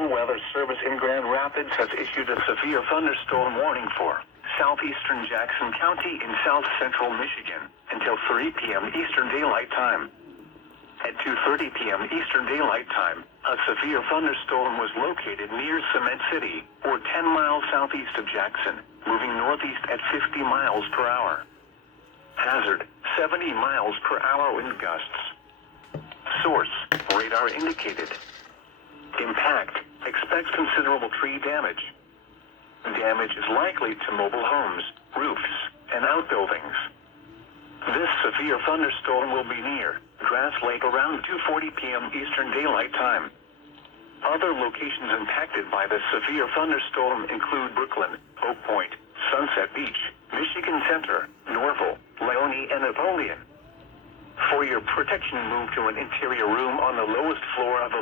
National Weather Service in Grand Rapids has issued a severe thunderstorm warning for southeastern Jackson County in south central Michigan until 3 p.m. Eastern Daylight Time. At 2:30 p.m. Eastern Daylight Time, a severe thunderstorm was located near Cement City, or 10 miles southeast of Jackson, moving northeast at 50 miles per hour. Hazard, 70 miles per hour wind gusts. Source, radar indicated. Impact, expects considerable tree damage. Damage is likely to mobile homes, roofs, and outbuildings. This severe thunderstorm will be near Grass Lake around 2:40 p.m. Eastern Daylight Time. Other locations impacted by the severe thunderstorm include Brooklyn, Oak Point, Sunset Beach, Michigan Center, Norval, Leone, and Napoleon. For your protection, move to an interior room on the lowest floor of the